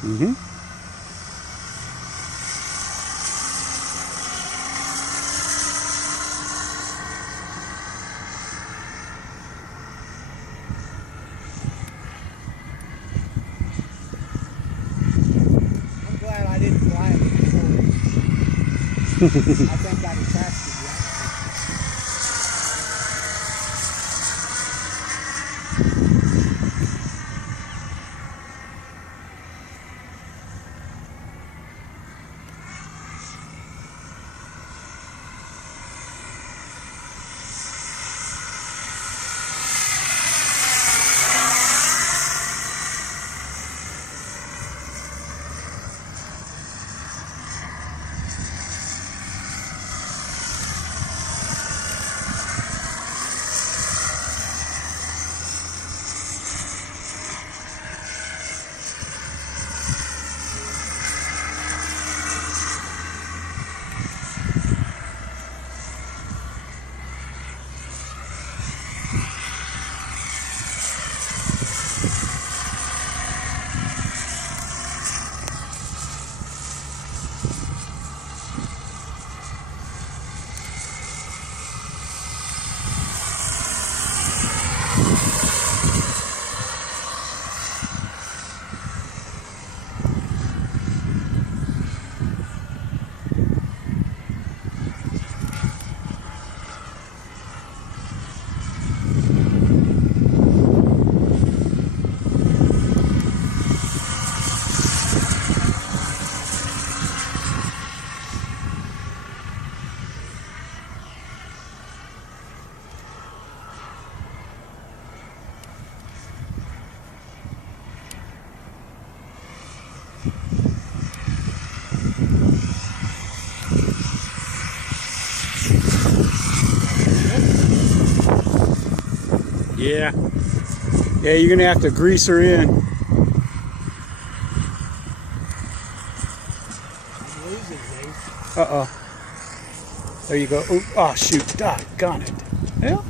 Mm-hmm. I'm glad I didn't fly it before. I think I'd attached it yet. Yeah. Yeah, you're gonna have to grease her in. I'm losing these. Uh-oh. There you go. Ooh, oh, shoot. Doggone it. Well.